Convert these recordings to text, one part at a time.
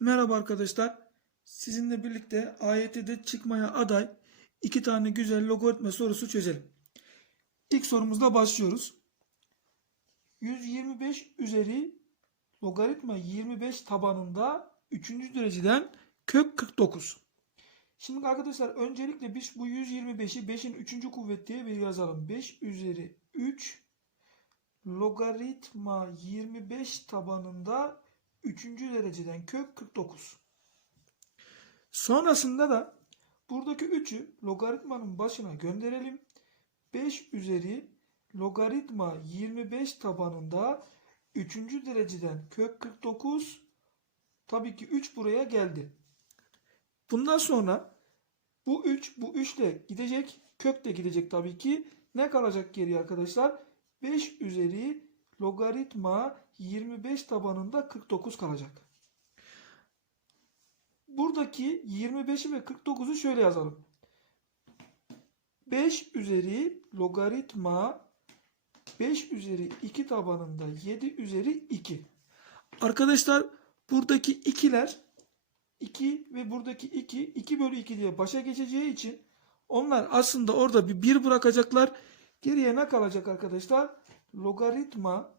Merhaba arkadaşlar. Sizinle birlikte AYT'de çıkmaya aday iki tane güzel logaritma sorusu çözelim. İlk sorumuzla başlıyoruz. 125 üzeri logaritma 25 tabanında 3. dereceden kök 49. Şimdi arkadaşlar öncelikle biz bu 125'i 5'in 3. kuvvet diye bir yazalım. 5 üzeri 3 logaritma 25 tabanında 3. dereceden kök 49. Sonrasında da buradaki 3'ü logaritmanın başına gönderelim. 5 üzeri logaritma 25 tabanında 3. dereceden kök 49 tabii ki 3 buraya geldi. Bundan sonra bu 3 bu 3 de gidecek. Kök de gidecek tabii ki. Ne kalacak geriye arkadaşlar? 5 üzeri logaritma 25 tabanında 49 kalacak. Buradaki 25'i ve 49'u şöyle yazalım. 5 üzeri logaritma 5 üzeri 2 tabanında 7 üzeri 2. Arkadaşlar buradaki ikiler 2 ve buradaki 2 2 bölü 2 diye başa geçeceği için onlar aslında orada bir 1 bırakacaklar. Geriye ne kalacak arkadaşlar? Logaritma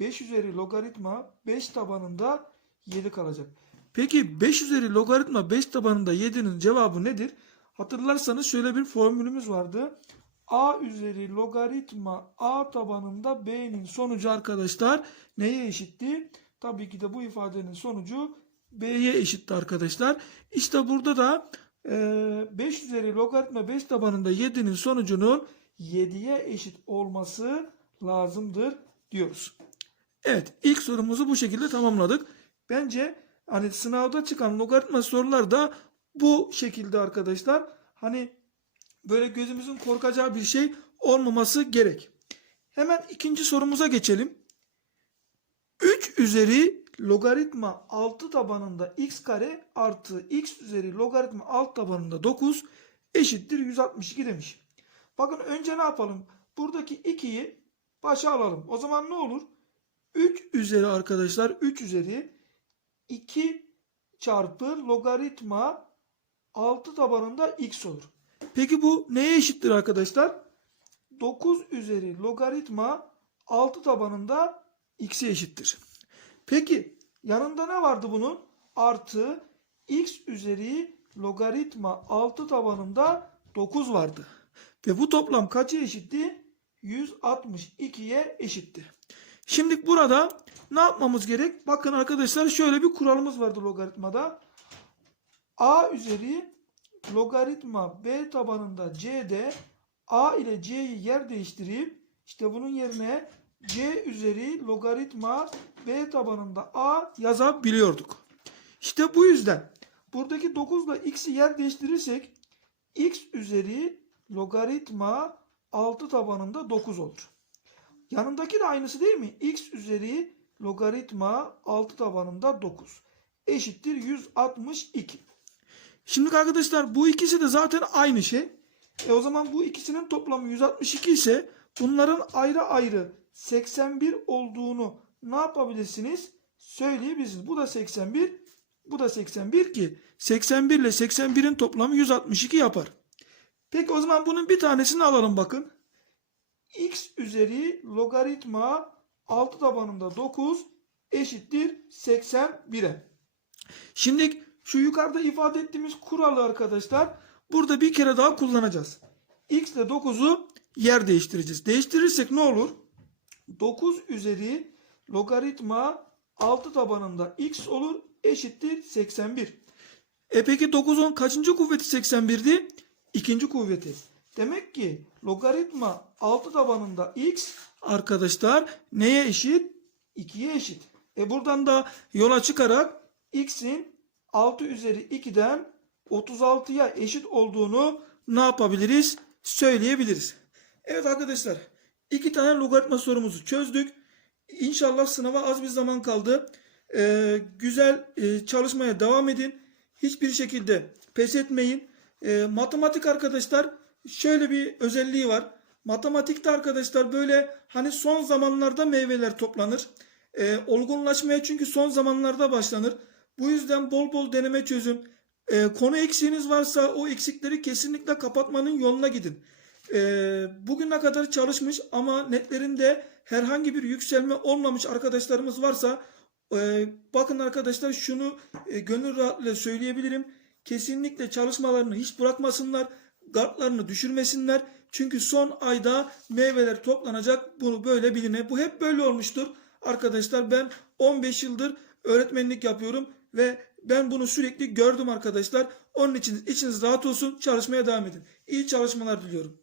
5 üzeri logaritma 5 tabanında 7 kalacak. Peki 5 üzeri logaritma 5 tabanında 7'nin cevabı nedir? Hatırlarsanız şöyle bir formülümüz vardı. A üzeri logaritma A tabanında B'nin sonucu arkadaşlar neye eşitti? Tabii ki de bu ifadenin sonucu B'ye eşitti arkadaşlar. İşte burada da e, 5 üzeri logaritma 5 tabanında 7'nin sonucunun 7'ye eşit olması lazımdır diyoruz. Evet ilk sorumuzu bu şekilde tamamladık. Bence hani sınavda çıkan logaritma sorular da bu şekilde arkadaşlar. Hani böyle gözümüzün korkacağı bir şey olmaması gerek. Hemen ikinci sorumuza geçelim. 3 üzeri logaritma 6 tabanında x kare artı x üzeri logaritma alt tabanında 9 eşittir 162 demiş. Bakın önce ne yapalım? Buradaki 2'yi başa alalım. O zaman ne olur? 3 üzeri arkadaşlar 3 üzeri 2 çarpı logaritma 6 tabanında x olur. Peki bu neye eşittir arkadaşlar? 9 üzeri logaritma 6 tabanında x'e eşittir. Peki yanında ne vardı bunun? Artı x üzeri logaritma 6 tabanında 9 vardı. Ve bu toplam kaça eşitti? 162'ye eşitti. Şimdi burada ne yapmamız gerek? Bakın arkadaşlar şöyle bir kuralımız vardı logaritmada. A üzeri logaritma B tabanında C'de A ile C'yi yer değiştirip işte bunun yerine C üzeri logaritma B tabanında A yazabiliyorduk. İşte bu yüzden buradaki 9 ile x'i yer değiştirirsek x üzeri logaritma 6 tabanında 9 olur. Yanındaki de aynısı değil mi? x üzeri logaritma 6 tabanında 9 eşittir 162. Şimdi arkadaşlar bu ikisi de zaten aynı şey. E o zaman bu ikisinin toplamı 162 ise bunların ayrı ayrı 81 olduğunu ne yapabilirsiniz? Söyleyebilirsiniz. Bu da 81, bu da 81 ki 81 ile 81'in toplamı 162 yapar. Peki o zaman bunun bir tanesini alalım bakın. X üzeri logaritma 6 tabanında 9 eşittir 81'e. Şimdi şu yukarıda ifade ettiğimiz kuralı arkadaşlar burada bir kere daha kullanacağız. x ile 9'u yer değiştireceğiz. Değiştirirsek ne olur? 9 üzeri logaritma 6 tabanında x olur eşittir 81. E peki 9'un kaçıncı kuvveti 81'di? İkinci kuvveti. Demek ki logaritma 6 tabanında x arkadaşlar neye eşit? 2'ye eşit. E buradan da yola çıkarak x'in 6 üzeri 2'den 36'ya eşit olduğunu ne yapabiliriz? Söyleyebiliriz. Evet arkadaşlar iki tane logaritma sorumuzu çözdük. İnşallah sınava az bir zaman kaldı. Ee, güzel e, çalışmaya devam edin. Hiçbir şekilde pes etmeyin. Ee, matematik arkadaşlar şöyle bir özelliği var. Matematikte arkadaşlar böyle hani son zamanlarda meyveler toplanır. Ee, olgunlaşmaya çünkü son zamanlarda başlanır. Bu yüzden bol bol deneme çözün. Ee, konu eksiğiniz varsa o eksikleri kesinlikle kapatmanın yoluna gidin. Ee, bugüne kadar çalışmış ama netlerinde herhangi bir yükselme olmamış arkadaşlarımız varsa e, bakın arkadaşlar şunu e, gönül rahatlığıyla söyleyebilirim. Kesinlikle çalışmalarını hiç bırakmasınlar. Gardlarını düşürmesinler. Çünkü son ayda meyveler toplanacak. Bunu böyle biline. Bu hep böyle olmuştur. Arkadaşlar ben 15 yıldır öğretmenlik yapıyorum ve ben bunu sürekli gördüm arkadaşlar. Onun için içiniz rahat olsun. Çalışmaya devam edin. İyi çalışmalar diliyorum.